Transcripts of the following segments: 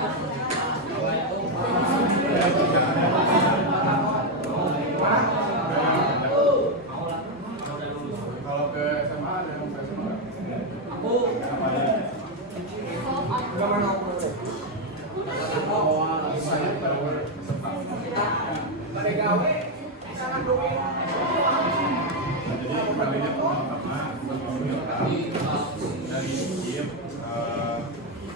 Kalau ke SMA ada yang ke SMA? Aku saya tower sempat. Pada gawe sangat doang. Jadi kalinya pertama dari SIM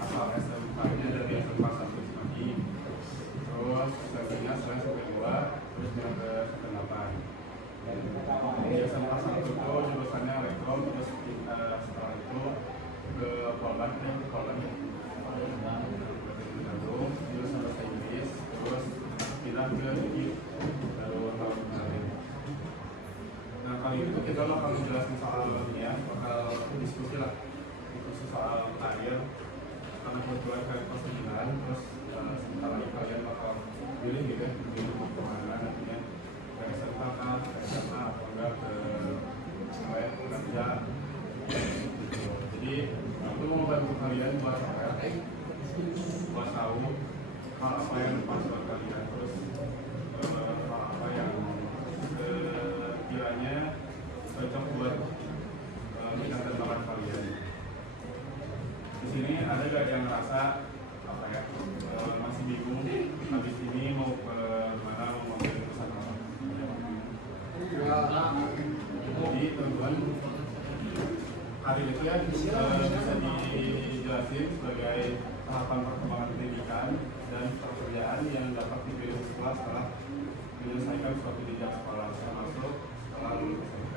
asal SMK-nya dari SMK 1 Semanggi, terus SMK-nya selain SMK 2, terus yang ke SMK 8. Di SMK 1 itu jurusannya elektron, terus setelah itu ke Polban, jurusan bahasa Inggris, terus pindah ke UI baru tahun kemarin. Nah kali itu kita bakal menjelaskan soal ini ya, bakal diskusi lah, diskusi soal karir. Karena kebetulan kalian kelas 9, terus sebentar lagi kalian bakal pilih gitu, pilih mau kemana nantinya, ke SMK kah, ke SMA atau enggak ke kerja. Jadi aku mau bantu kalian buat apa? Buat tahu hal apa yang pas buat kalian, terus hal apa yang kiranya cocok buat bidang terbakat kalian. Di sini ada gak yang merasa apa ya masih bingung habis ini mau ke mana, mau ngambil jurusan apa? Jadi teman-teman, hari itu ya bisa dijelasin sebagai tahapan perkembangan pendidikan dan pekerjaan yang dapat dipilih siswa setelah menyelesaikan suatu jenjang sekolah, termasuk setelah lulus SMP.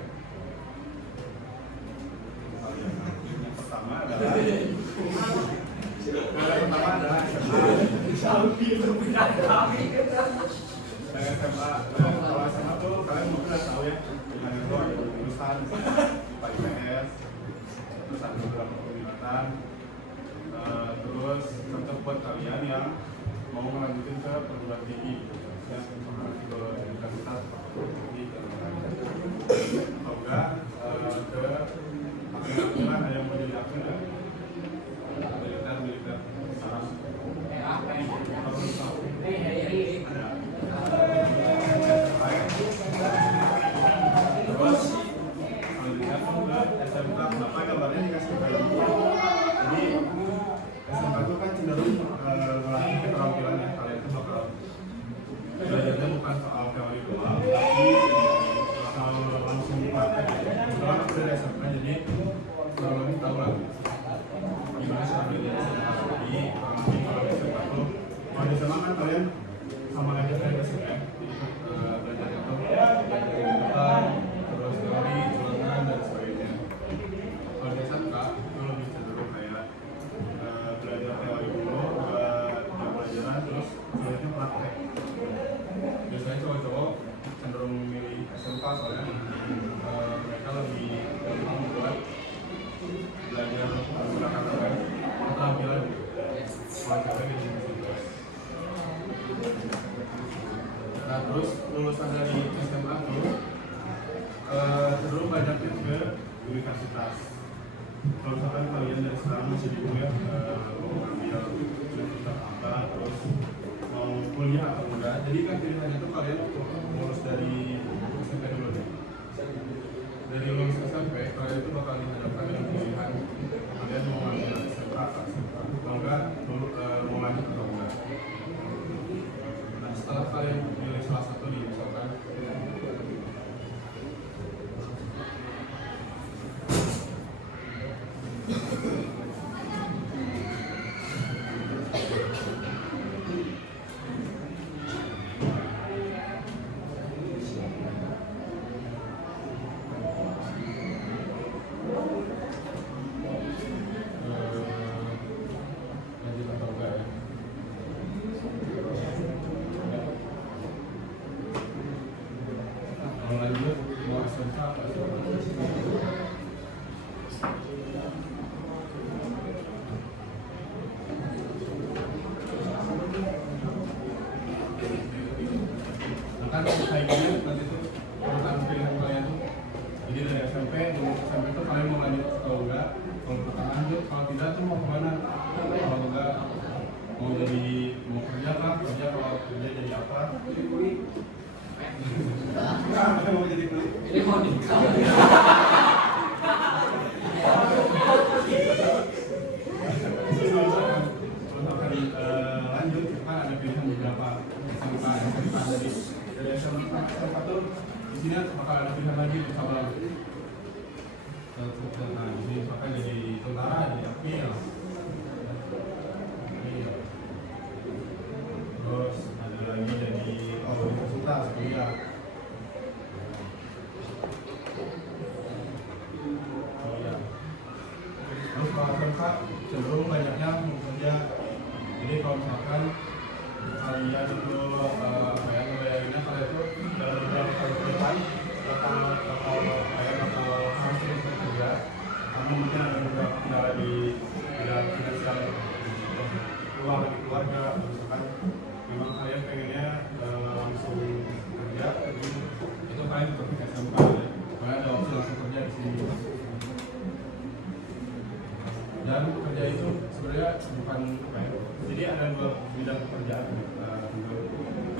Yang pertama adalah SMA. Kalau SMA tuh kalian mungkin udah tahu ya, dengan itu ada jurusan IPA IPS, terus ada beberapa peminatan. Terus cocok buat kalian yang mau melanjutin ke perguruan tinggi, ya, ke universitas perguruan tinggi atau enggak ke akhiran ada yang mau jadi akhiran militer sekarang terus kalau dilihat ke SMK, kenapa gambarnya dikasih kayak gitu? Jadi SMK itu kan cenderung melatih keterampilan ya, kalian itu bakal belajarnya bukan soal teori doang, tapi bakal langsung dipraktek. Kalau aku dari SMK jadi kalau lebih tahu lah gimana cara belajar SMK lagi, kalau di SMK tuh kalau di SMA kan kalian sama aja kayak SMP, jadi belajar itu belajar kehidupan, terus teori, ulangan dan sebagainya. Kalau di SMK itu lebih cenderung kayak belajar teori dulu, pelajaran, terus selanjutnya praktek. Biasanya cowok-cowok cenderung milih SMK soalnya mereka lebih gampang buat belajar menggunakan keterampilan kalau cewek di sini. Nah terus lulusan dari SMA itu cenderung banyaknya ke universitas. Kalau misalkan kalian dari sekarang masih bingung ya mau ngambil universitas apa, terus mau kuliah atau enggak, jadi kan pilihannya itu kalian lulus dari SMP dulu deh. Dari lulus SMP kalian itu bakal dihadapkan dengan pilihan kalian mau ngambil SMK atau SMK, kalau enggak mau lanjut atau enggak. Nah setelah kalian pilih salah satu nih, misalkan kan kayak gini nanti tuh urutan pilihan kalian tuh. Jadi dari SMP, lulus SMP tuh kalian mau lanjut atau enggak, kalau kita lanjut, kalau tidak tuh mau kemana, kalau enggak mau kerja kah, kalau kerja jadi apa? Mau jadi kuli? Ini mau nikah. Lanjut, kita ada pilihan beberapa SMK dari SMK tuh di sini bakal ada pilihan lagi cabang. Nah, di sini bakal jadi tentara, jadi apil. Terus ada lagi jadi universitas, kuliah. Terus kalau SMK cenderung banyaknya bekerja. Jadi kalau misalkan kalian itu ngebayanginnya kalian itu dalam beberapa tahun ke depan bakal harus terus bekerja, karena mungkin ada beberapa kendala di bidang finansial keluar dari keluarga. Misalkan memang kalian pengennya langsung kerja, itu kalian tetap ke SMK ya. Karena ada opsi langsung kerja di sini. Dan kerja itu sebenarnya bukan apa ya, jadi ada dua bidang pekerjaan.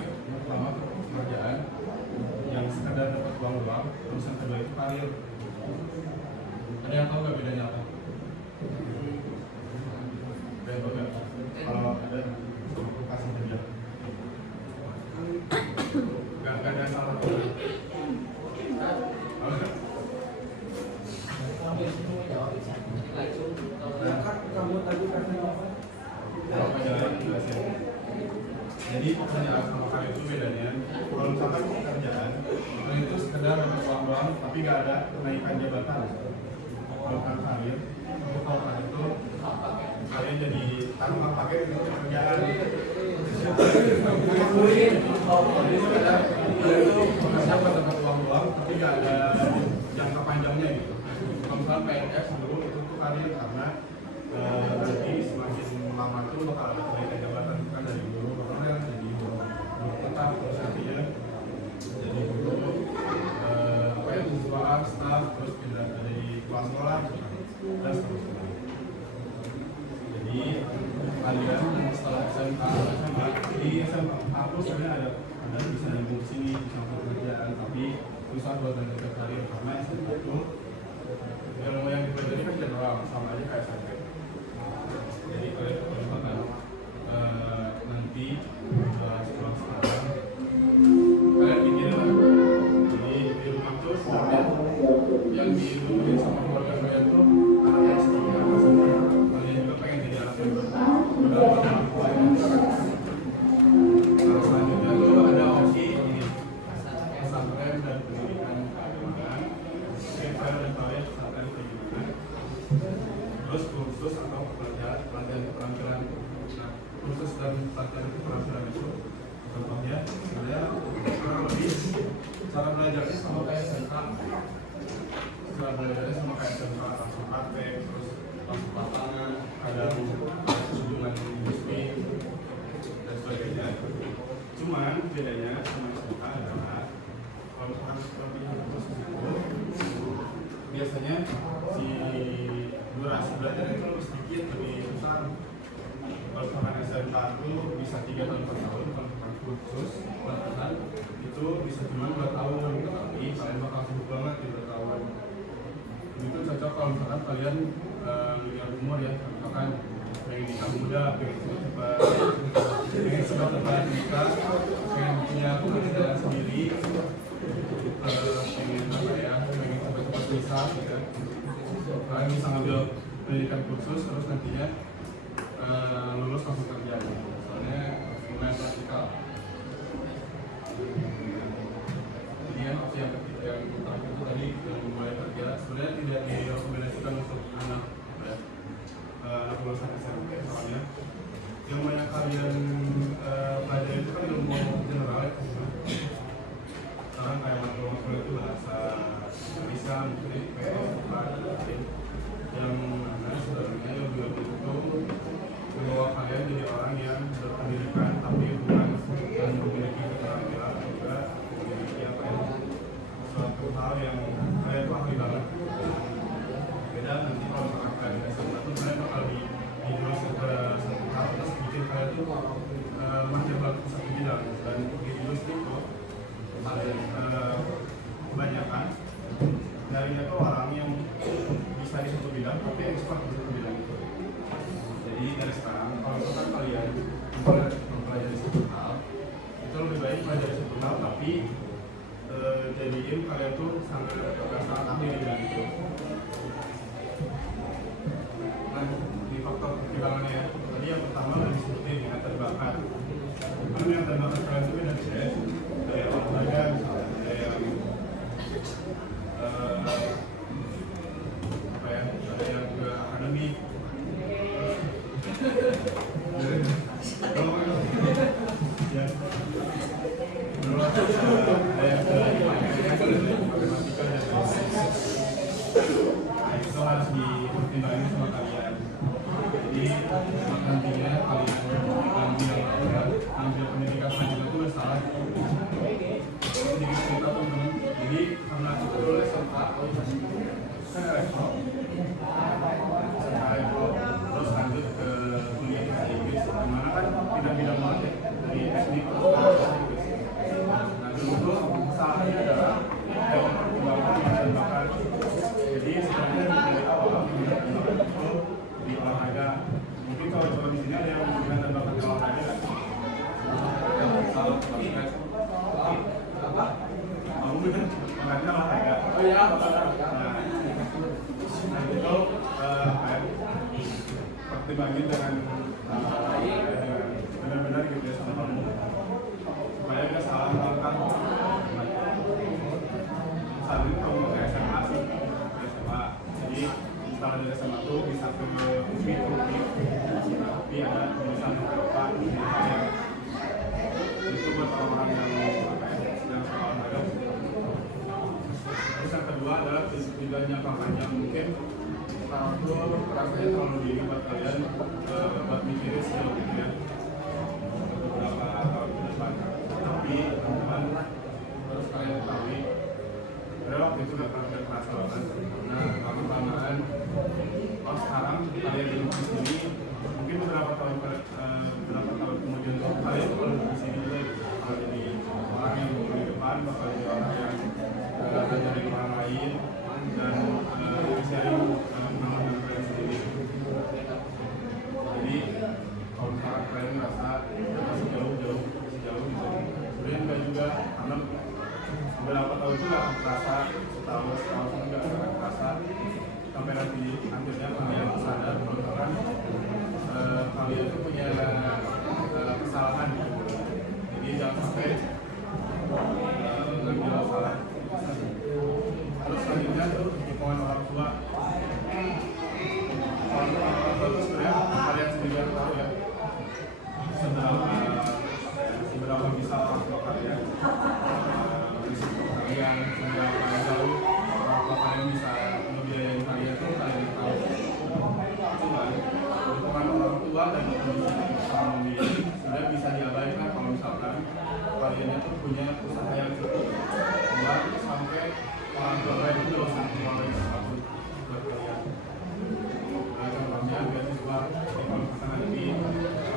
Yang pertama pekerjaan yang sekedar dapat uang, terus yang kedua itu karir. Ada yang tahu nggak bedanya apa? Kalau ada, aku kasih kerja. Gak ada yang salah. Jadi pekerjaan sama karir itu bedanya. Kalau misalkan pekerjaan itu sekedar dapat uang doang, tapi nggak ada kenaikan jabatan. Kalau karir, kalau karir itu kalian jadi tanpa pakai itu pekerjaan. Jadi sekedar itu pekerjaan dapat uang doang, tapi nggak ada jangka panjangnya gitu. Kalau misalkan PNS dulu itu tuh karir karena nanti semakin lama itu bakal ada kenaikan jabatan, kan dari guru honorer jadi guru tetap, terus nantinya jadi guru siswaan, staf, terus pindah dari kepala sekolah dan seterusnya. Jadi kalian setelah SMK di SMK aku sebenarnya ada bisa nyambung sini bisa pekerjaan, tapi susah buat menentukan karir karena SMK itu ilmu yang dipelajari kan general, sama aja kayak SMP. Jadi kalian misalkan nanti setelah sekarang kalian pikirin lah, jadi di rumah tuh sebenarnya yang dibutuhin sama keluarga kalian tuh anak yang seperti apa sih? Kalian juga pengen jadi anak yang berapa orang tua yang selanjutnya tuh ada opsi ini pesantren dan pendidikan keagamaan. Mungkin kalian pesantren pendidikan, terus kursus atau pelatihan keterampilan. Nah, kursus dan pelatihan keterampilan itu contohnya sebenarnya kurang lebih cara belajarnya sama kayak SMK. Cara belajarnya sama kayak SMK, langsung praktek, terus langsung lapangan, ada kunjungan industri dan sebagainya. Cuman bedanya sama SMK adalah kalau misalkan pelatihan kursus itu biasanya si durasi belajar itu lebih sedikit, lebih besar. Kalau misalkan SMK itu bisa 3 tahun per tahun, kalau misalkan kursus pelatihan itu bisa cuma 2 tahun, tapi kalian bakal sibuk banget di 2 tahun. Itu cocok kalau misalkan kalian lihat umur ya, misalkan pengen nikah muda, pengen cepat-cepat, pengen cepat-cepat nikah, pengen punya pekerjaan sendiri, pengen apa ya, pengen cepat-cepat bisa gitu ya. Kalian bisa ngambil pendidikan kursus terus nantinya lulus langsung kerja, soalnya lumayan praktikal. Kemudian opsi yang ketiga yang terakhir itu tadi yang mulai kerja sebenarnya tidak direkomendasikan untuk anak lulusan SMP, soalnya yang banyak kalian pelajari itu kan ilmu general ya. Sekarang kayak makro itu bahasa Indonesia, mungkin IPS, yang mana sebenarnya lebih itu bahwa kalian jadi orang yang berpendidikan tapi bukan yang memiliki keterampilan, juga memiliki apa ya, suatu hal yang kalian tuh ahli banget. Beda nanti kalau misalkan kalian di SMA tuh kalian bakal di jurus ke satu hal terus bikin kalian menjebak satu bidang, dan di industri itu kebanyakan nyarinya tuh orang yang bisa di satu bidang tapi expert di satu bidang itu. Jadi dari sekarang kalau misalkan kalian mempelajari satu hal, itu lebih baik belajar satu hal tapi jadiin kalian tuh sangat ahli di bidang itu. Nah, di faktor pertimbangannya tadi yang pertama udah disebutin minat dan bakat. Karena minat dan bakat kalian itu beda beda, dari olahraga misalnya, ada yang apa ya, ada yang juga akademik. Itu harus dipertimbangkan sama kalian. Jadi nantinya kalian ambil pendidikan selanjutnya itu udah salah. Sedikit cerita teman-teman. Jadi karena aku dulu SMA, saya rektor, terus lanjut ke kuliah di Inggris. Dimana kan bidang-bidang market dari teknik terus ke Inggris. Nah dulu tuh salahnya adalah yang pertimbangan dan bakat. Jadi sebenarnya dari awal itu di olahraga. Mungkin kalau coba di sini ada yang minat dan bakat olahraga kan? Aku mungkin bakatnya olahraga. Oh iya, nah itu pertimbangin dengan benar-benar gitu ya sama kamu supaya nggak salah langkah. Saat ini kamu ke SMA sih, ke SMA. Jadi setelah dari SMA tuh bisa ke UPI, tapi ada jurusan beberapa itu buat orang-orang yang sedang sekolah olahraga. Terus yang kedua adalah tidak jangka panjang. Mungkin sekarang tuh rasanya terlalu dini buat kalian buat mikirin sejauh itu ya beberapa tahun ke depan. Tapi teman-teman harus kalian ketahui pada waktu itu udah terasa banget karena lama-lamaan kalau sekarang kalian duduk di sini mungkin beberapa tahun kemudian tuh kalian kalau duduk di sini juga kalau jadi orang yang di depan bakal jadi orang yang ngajarin orang lain dan sharing pengalaman kalian sendiri. Jadi kalau misalkan kalian merasa masih jauh gitu, sebenarnya enggak juga karena beberapa tahun itu nggak akan terasa, setahun nggak akan terasa sampai nanti akhirnya kalian sadar bahwa kalian itu punya kesalahan. Jadi jangan sampai ngambil salah. Terus selanjutnya tuh dukungan orang tua. Orang tua itu sebenarnya kalian sendiri yang tahu ya seberapa bisa orang tua kalian seberapa jauh orang tua kalian bisa membiayain kalian tuh kalian yang tahu. Cuman dukungan orang tua dan kondisi ekonomi sudah bisa diabaikan kalau misalkan kalian tuh punya usaha yang cukup buat sampai orang tua kalian itu dosa keluarga apapun buat kalian. Nah, contohnya beasiswa kalau misalkan nanti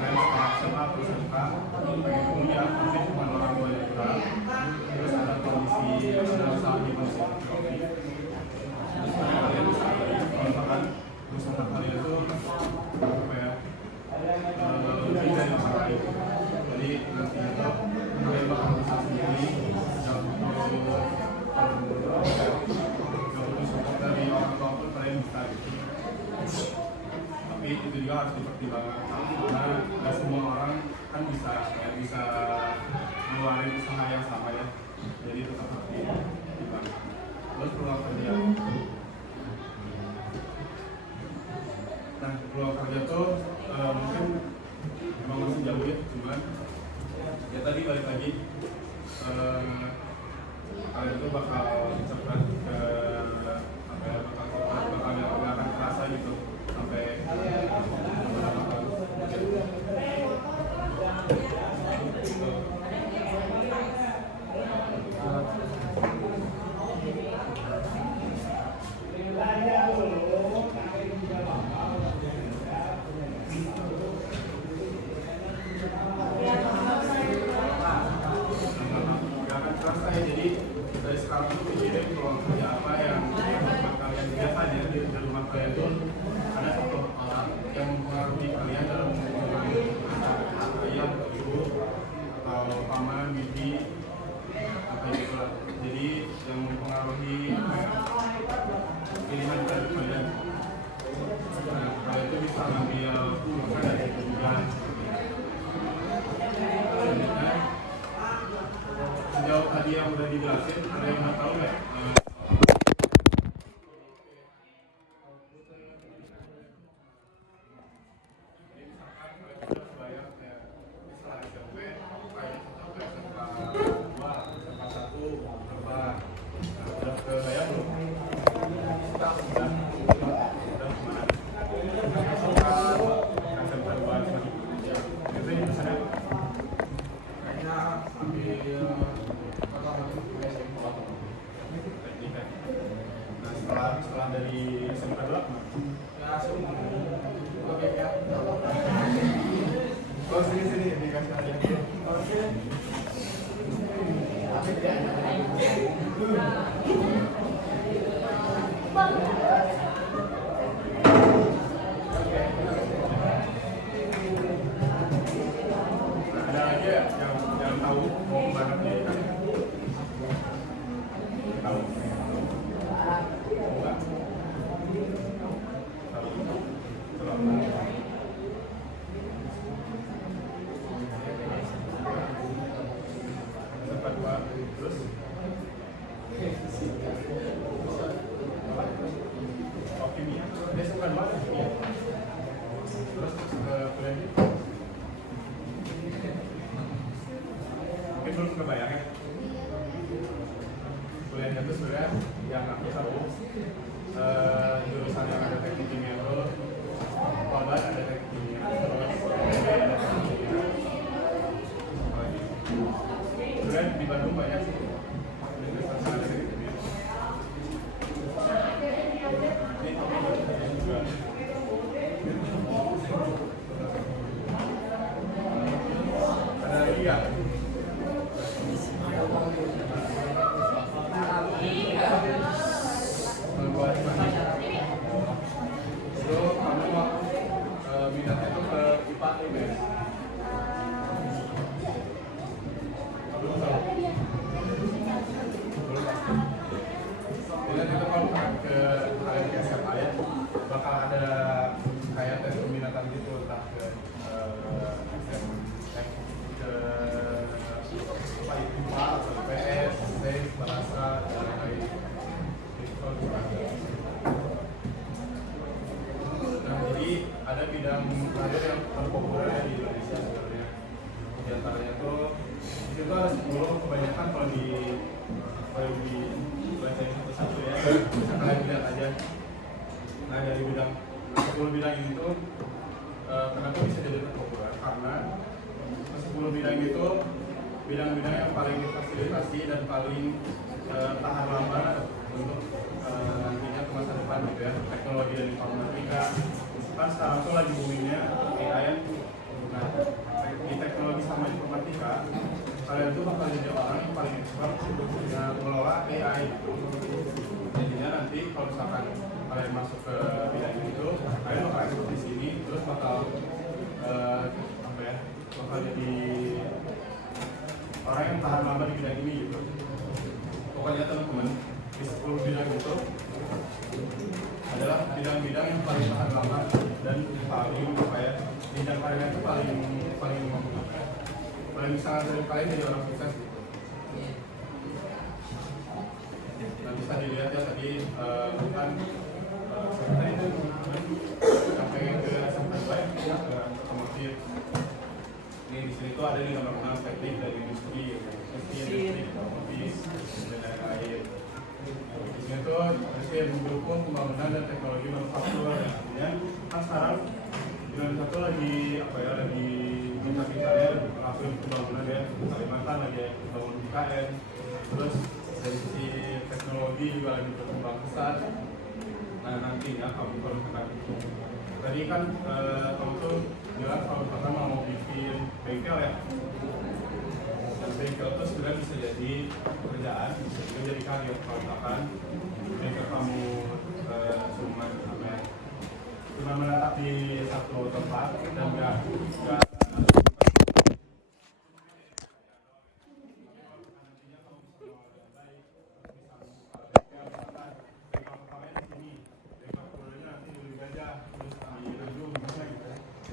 kalian sekolah SMA atau SMK pengen kuliah mungkin cuma orang tua yang kurang, terus ada kondisi ada usaha di kondisi ekonomi, terus kalian bisa kalau misalkan usaha kalian itu apa ya lebih dari orang lain. Jadi nantinya tuh kalian bakal bisa sendiri nggak butuh support dari orang tua pun kalian bisa gitu. Tapi itu juga harus dipertimbangkan karena nggak semua orang kan bisa mengeluarkan usaha yang sama ya. Jadi tetap harus dipertimbangkan. Terus peluang kerja. Nah, peluang kerja tuh mungkin emang masih jauh ya, cuman ya tadi balik lagi kalian tuh bakal cepat ke apa ya, bakal nggak akan terasa gitu sampai beberapa tahun. Oh sini dikasih hadiah. Oke. Ada lagi ya yang tahu mau kemana pendidikan? Tahu? Enggak? Sempat buat terus kimia, dia suka banget kimia. Terus kuliah ini mungkin belum kebayang ya. Kuliahnya itu sebenarnya yang aku tahu jurusan yang ada teknik kimia itu Polban ada teknik kimia, terus ada teknik kimia. Sebenarnya di Bandung banyak sih universitas yang ada teknik kimia. Ada lagi ya? Buat itu kamu minatnya itu ke IPA IPS. Belum tahu. Jadi itu kalau ke kalian ke SMA ya bakal ada kayak tes peminatan gitu entah ke ke apa IPA atau IPS, sains, bahasa dan lain-lain. Nah, jadi ada bidang karir yang terpopuler di Indonesia sebenarnya. Di antaranya tuh itu ada 10, kebanyakan kalau di baca satu ya, bisa kalian lihat aja. Nah, dari bidang 10 bidang ini tuh kenapa bisa jadi terpopuler? Karena 10 bidang itu bidang-bidang yang paling difasilitasi dan paling tahan lama untuk nantinya ke masa depan gitu ya. Teknologi dan informatika kan sekarang tuh lagi boomingnya AI. Nah, di teknologi sama informatika kalian tuh bakal jadi orang yang paling expert mengelola AI gitu. Jadinya nanti kalau misalkan kalian masuk ke bidang itu kalian bakal expert di sini, terus bakal apa ya, bakal jadi orang yang tahan lama di bidang ini gitu. Pokoknya teman-teman, di 10 bidang itu adalah bidang-bidang yang paling tahan lama dan paling apa ya, bidang karirnya itu paling bisa ngajarin kalian jadi orang sukses gitu. Nah, bisa dilihat ya tadi bukan sebenarnya itu yang pengen ke SMK ya, ke otomotif. Ini di sini tuh ada di nomor 6 teknik dari industri otomotif dan lain-lain. Di sini tuh masih mendukung pembangunan dan teknologi manufaktur. Artinya kan sekarang Indonesia tuh lagi apa ya, lagi minta-mintanya ngelakuin pembangunan ya. Kalimantan lagi membangun IKN, terus dari sisi teknologi juga lagi berkembang pesat. Nah, nantinya kalau misalkan tadi kan kamu tuh bilang kalau misalkan mau bikin bengkel ya, dan bengkel itu sebenarnya bisa jadi pekerjaan, bisa juga jadi karir. Kalau misalkan bengkel kamu cuma menetap di satu tempat dan nggak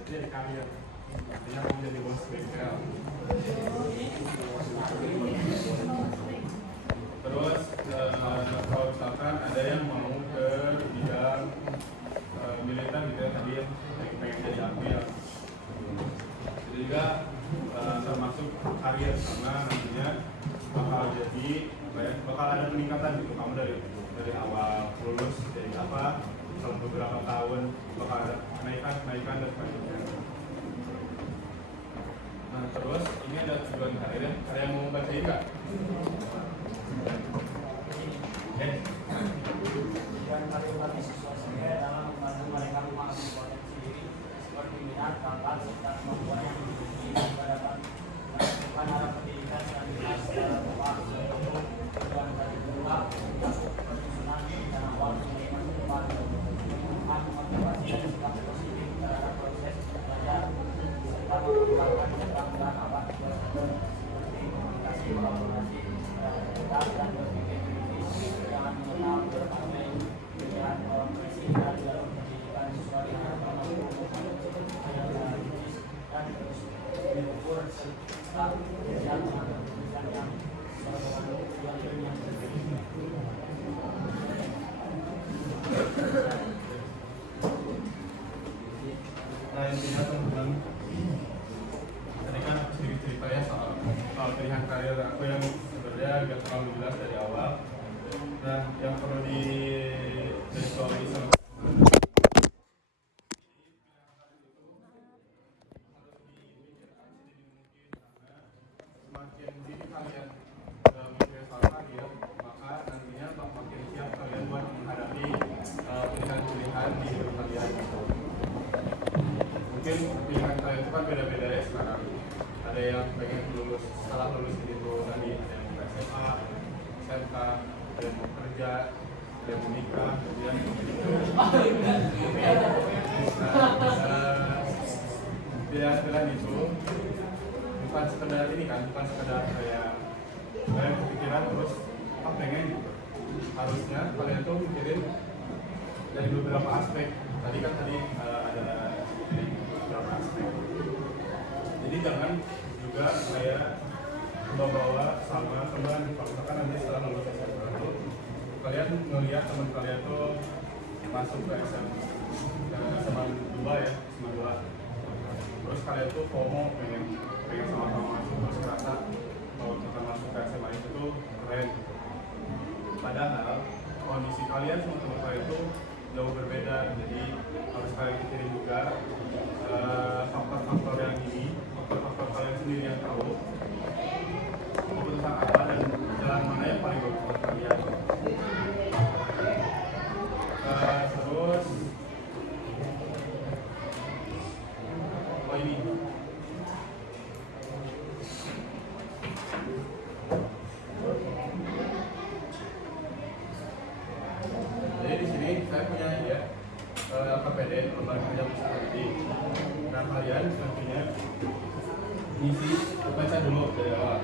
jadi karir, artinya kamu jadi bos bengkel. Terus kalau misalkan ada yang mau ke bidang militer gitu ya, tadi pengen jadi ambil, itu juga termasuk karir karena nantinya bakal jadi bakal ada peningkatan gitu. Kamu dari awal lulus jadi apa, selama beberapa tahun bakal ada kenaikan dan sebagainya. Nah, terus ini ada tujuan karir ya. Ada yang mau bacain nggak? Tujuan karir bagi siswa saya adalah membantu mereka memahami potensi diri, seperti minat, bakat, serta kemampuan yang Nah intinya teman-teman, tadi kan sedikit cerita ya soal pilihan karir aku yang sebenarnya agak terlalu jelas dari awal. Nah yang perlu digarisbawahi sama semakin dini kalian mikir soal karir, maka nantinya makin siap kalian buat menghadapi pilihan-pilihan di hidup kalian. Mungkin pilihan kalian itu kan beda-beda ya sekarang. Ada yang pengen setelah lulus itu tadi, ada yang mau SMA, SMK, ada yang mau kerja, ada yang mau nikah, kemudian pilihan-pilihan itu bukan sekedar ini kan, bukan sekedar kayak kalian kepikiran terus apa pengen gitu. Harusnya kalian tuh mikirin dari beberapa aspek. Tadi ada beberapa aspek. Jadi jangan juga kayak bawa sama teman. Kalau misalkan nanti setelah lulus SMA itu kalian ngelihat teman kalian tuh masuk ke SMA 2 ya, SMA 2. Terus kalian tuh FOMO pengen sama-sama masuk, terus ngerasa kalau kita masuk ke SMA itu tuh keren. Padahal kondisi kalian sama teman kalian itu jauh berbeda, jadi harus kalian pikirin juga faktor-faktor yang ini, faktor-faktor kalian sendiri yang tahu keputusan apa dan jalan mana yang paling bagus buat kalian. Terus ini jadi di sini saya punya ya KPD, lembaga kerja pusat tadi. Nah kalian nantinya ngisi baca dulu dari awal,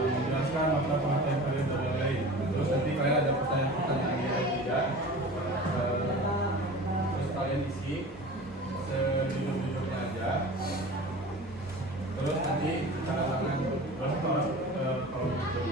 menjelaskan makna pengertian kalian dan lain-lain. Terus nanti kalian ada pertanyaan-pertanyaan yang tidak, terus kalian isi sejujur-jujurnya aja. Terus nanti cara tangan kalau gitu.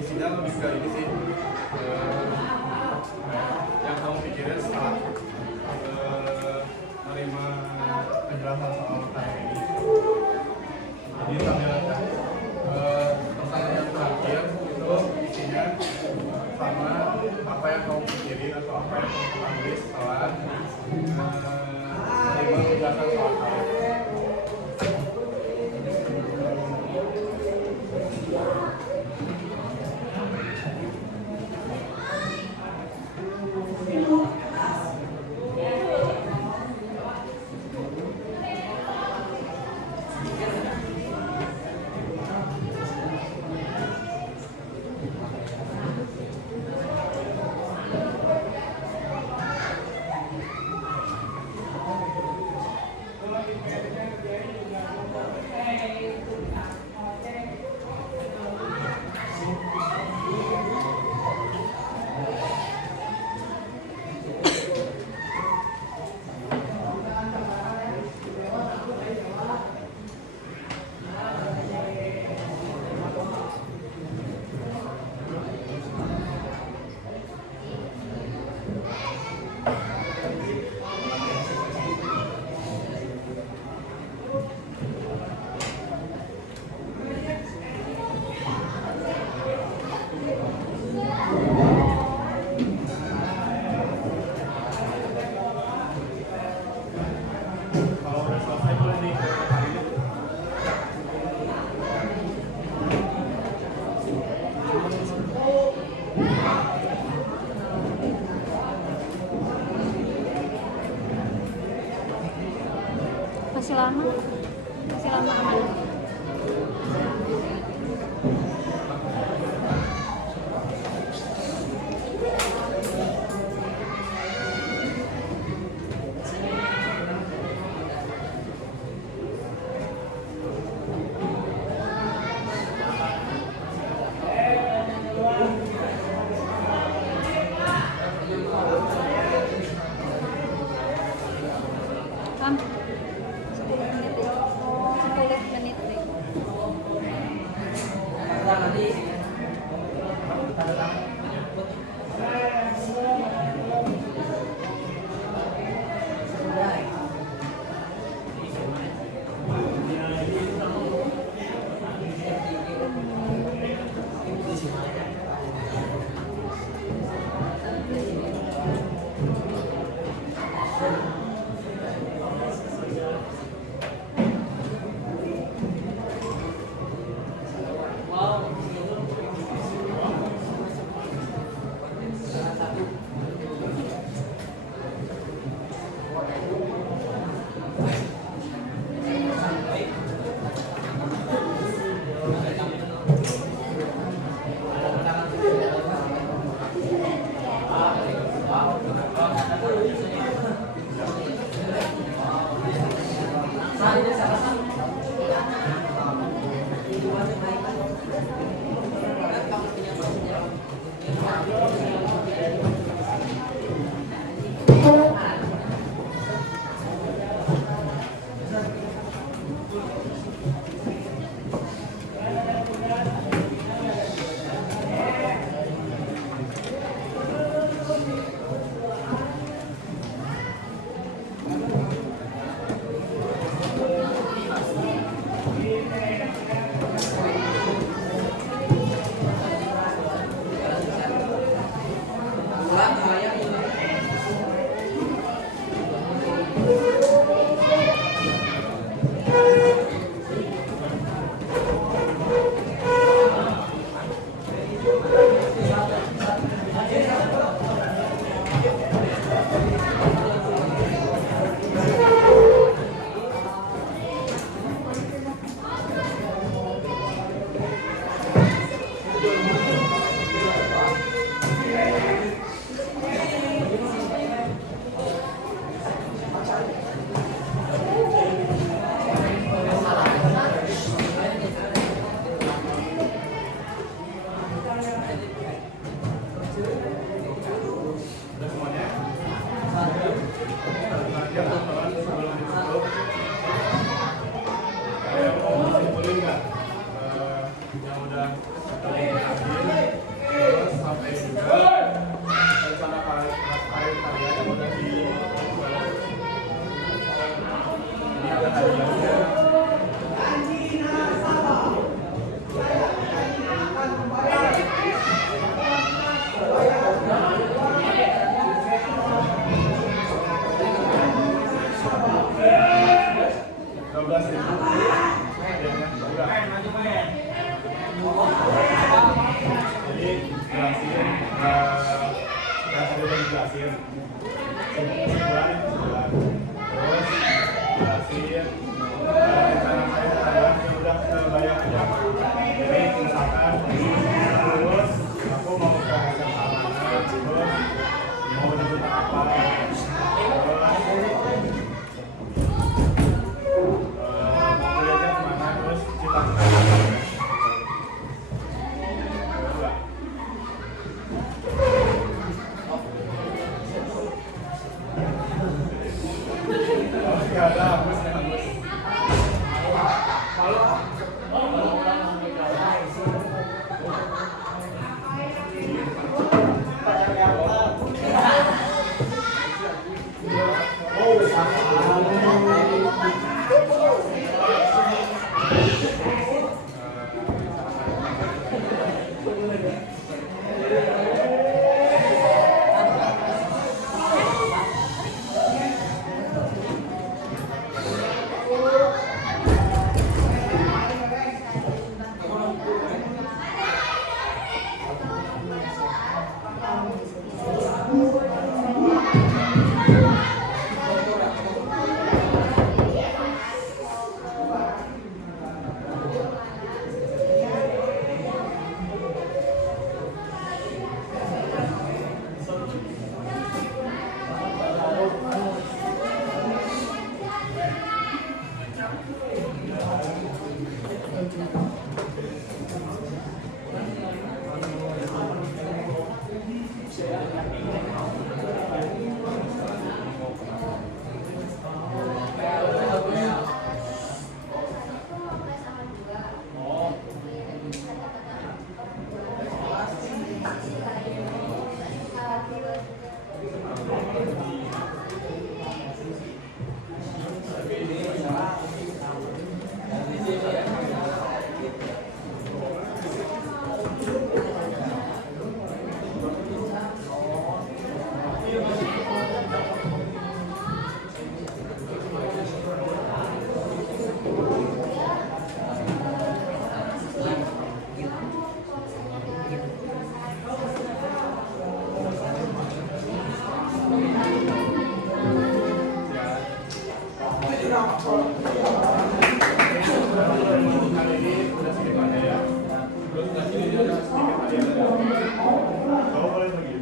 Isinya lebih ke ini sih, yang kamu pikirin setelah menerima penjelasan soal kayak ini. Jadi sambil pertanyaan yang terakhir itu isinya sama apa yang kamu pikirin atau apa yang kamu ketahui setelah menerima penjelasan soal kayak ini. akhir. Sebulan itu sebulan. Terus jelasin rencana saya kalian yang udah kebayang aja. Jadi misalkan lulus aku mau ke SMA mana, terus mau jurusan apa, terus mau kuliahnya kemana, terus cita-cita apa. Gak ada hapusnya, hapus. Kali ini udah sedikit aja ya. Terus nanti ini ada sedikit aja. Kamu boleh pergi.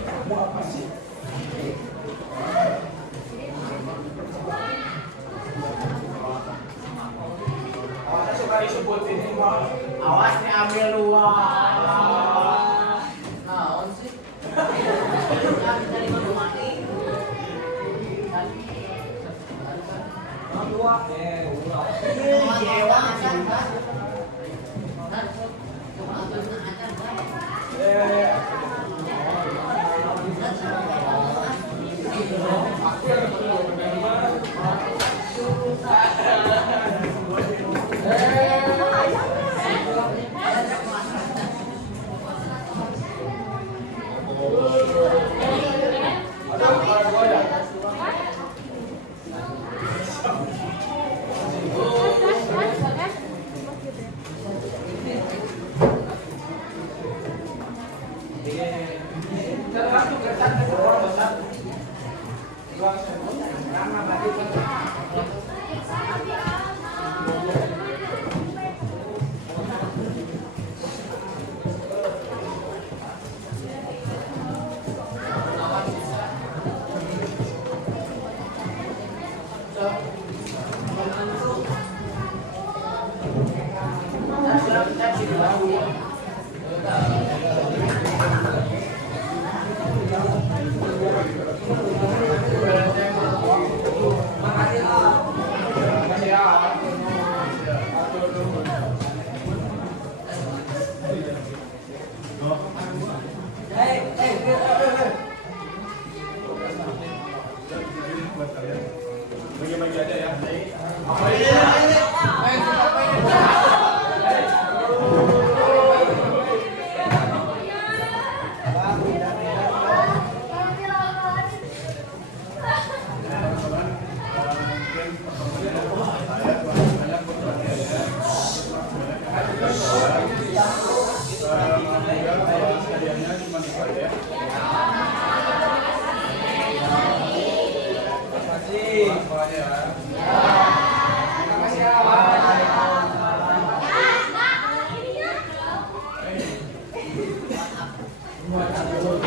Kamu apa sih? Awas suka disebutin semua. Awas nih ambil luar. Naon sih? Luar. Bagi-bagi aja ya. Dua.